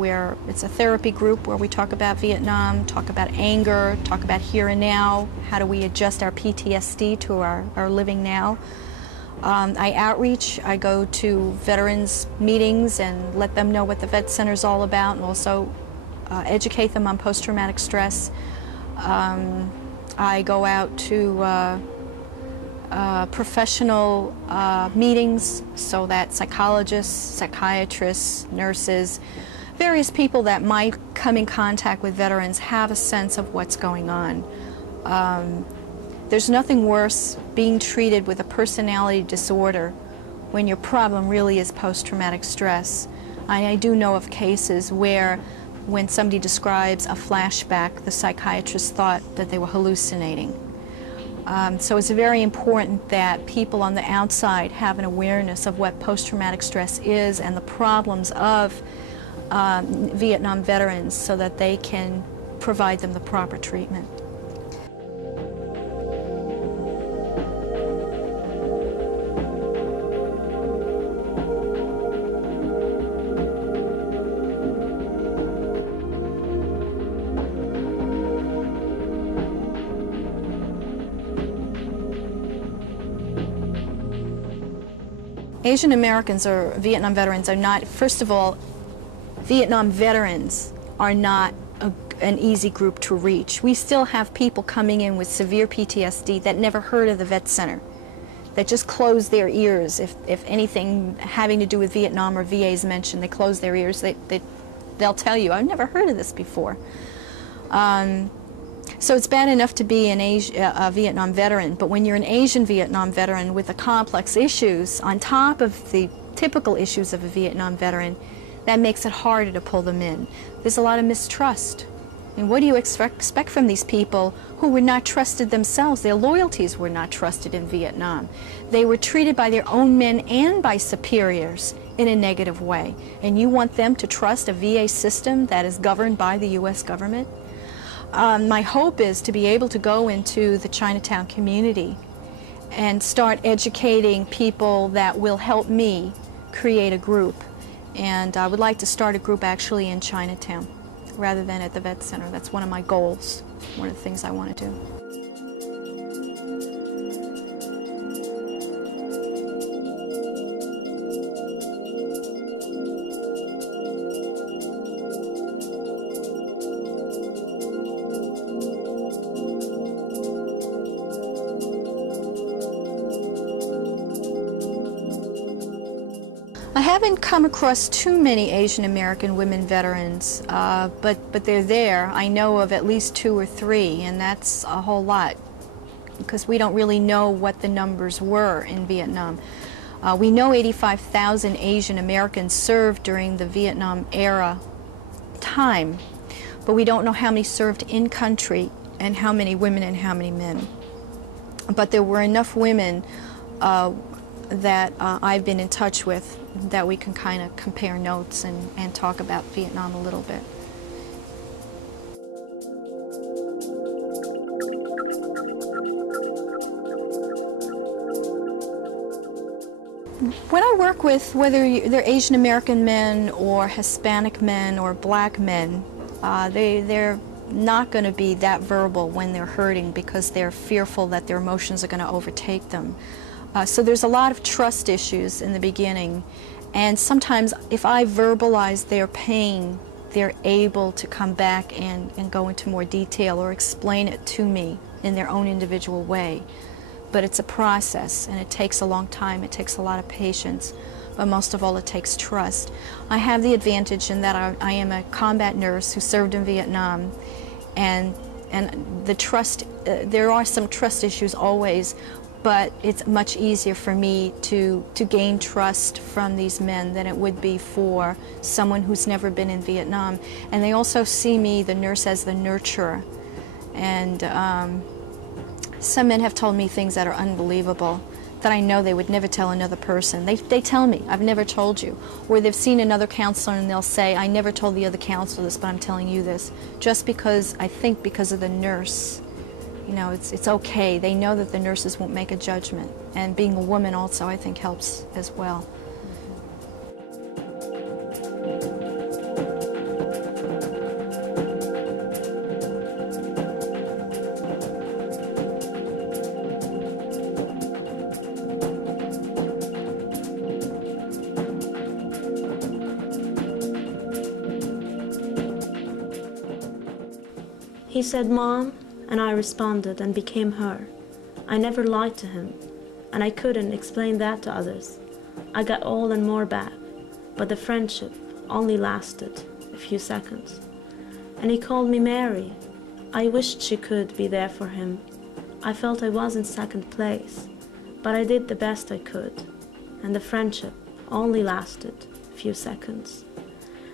where it's a therapy group where we talk about Vietnam, talk about anger, talk about here and now, how do we adjust our PTSD to our living now. I outreach, I go to veterans meetings and let them know what the Vet Center is all about, and also educate them on post-traumatic stress. I go out to professional meetings so that psychologists, psychiatrists, nurses, various people that might come in contact with veterans have a sense of what's going on. There's nothing worse being treated with a personality disorder when your problem really is post-traumatic stress. I do know of cases where when somebody describes a flashback, the psychiatrist thought that they were hallucinating. So it's very important that people on the outside have an awareness of what post-traumatic stress is and the problems of Vietnam veterans so that they can provide them the proper treatment. Asian Americans or Vietnam veterans are not, first of all, Vietnam veterans are not an easy group to reach. We still have people coming in with severe PTSD that never heard of the Vet Center, that just close their ears. If anything having to do with Vietnam or VA is mentioned, they close their ears. They'll tell you, I've never heard of this before. So it's bad enough to be a Vietnam veteran, but when you're an Asian Vietnam veteran with the complex issues on top of the typical issues of a Vietnam veteran, that makes it harder to pull them in. There's a lot of mistrust. And what do you expect from these people who were not trusted themselves? Their loyalties were not trusted in Vietnam. They were treated by their own men and by superiors in a negative way. And you want them to trust a VA system that is governed by the U.S. government? My hope is to be able to go into the Chinatown community and start educating people that will help me create a group. And I would like to start a group actually in Chinatown rather than at the Vet Center. That's one of my goals, one of the things I want to do. I haven't come across too many Asian American women veterans, but they're there. I know of at least 2 or 3, and that's a whole lot because we don't really know what the numbers were in Vietnam. We know 85,000 Asian Americans served during the Vietnam era time, but we don't know how many served in country and how many women and how many men. But there were enough women that I've been in touch with that we can kind of compare notes and talk about Vietnam a little bit. When I work with, whether they're Asian American men or Hispanic men or black men, they're not going to be that verbal when they're hurting because they're fearful that their emotions are going to overtake them. So there's a lot of trust issues in the beginning, and sometimes if I verbalize their pain, they're able to come back and go into more detail or explain it to me in their own individual way. But it's a process, and it takes a long time. It takes a lot of patience, but most of all it takes trust. I have the advantage in that I am a combat nurse who served in Vietnam, and the trust, there are some trust issues always, but it's much easier for me to gain trust from these men than it would be for someone who's never been in Vietnam. And they also see me, the nurse, as the nurturer. And some men have told me things that are unbelievable, that I know they would never tell another person. They tell me, I've never told you. Or they've seen another counselor and they'll say, I never told the other counselor this, but I'm telling you this. Just because, I think because of the nurse. You know, it's okay. They know that the nurses won't make a judgment. And being a woman also, I think, helps as well. He said, "Mom," and I responded and became her. I never lied to him, and I couldn't explain that to others. I got all and more back, but the friendship only lasted a few seconds. And he called me Mary. I wished she could be there for him. I felt I was in second place, but I did the best I could, and the friendship only lasted a few seconds.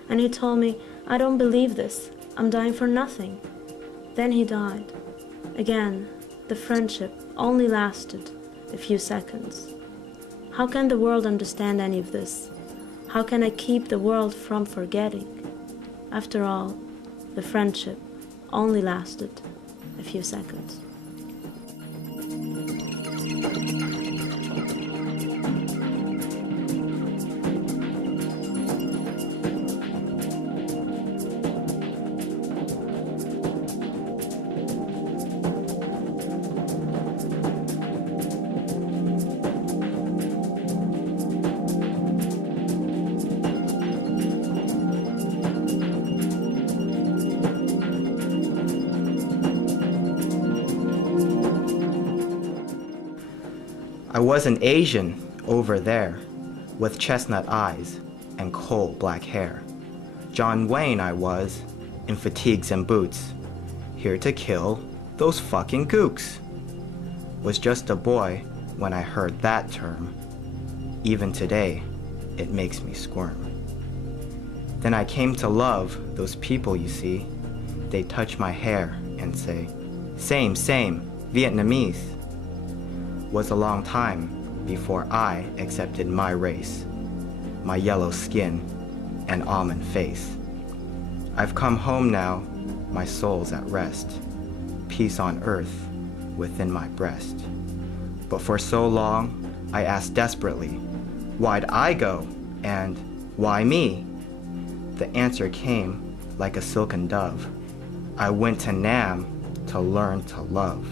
And he told me, "I don't believe this. I'm dying for nothing." Then he died. Again, the friendship only lasted a few seconds. How can the world understand any of this? How can I keep the world from forgetting? After all, the friendship only lasted a few seconds. I was an Asian over there, with chestnut eyes and coal black hair. John Wayne I was, in fatigues and boots, here to kill those fucking gooks. Was just a boy when I heard that term. Even today, it makes me squirm. Then I came to love those people you see. They touch my hair and say, same, Vietnamese. Was a long time before I accepted my race, my yellow skin and almond face. I've come home now, my soul's at rest, peace on earth within my breast. But for so long, I asked desperately, why'd I go and why me? The answer came like a silken dove. I went to Nam to learn to love.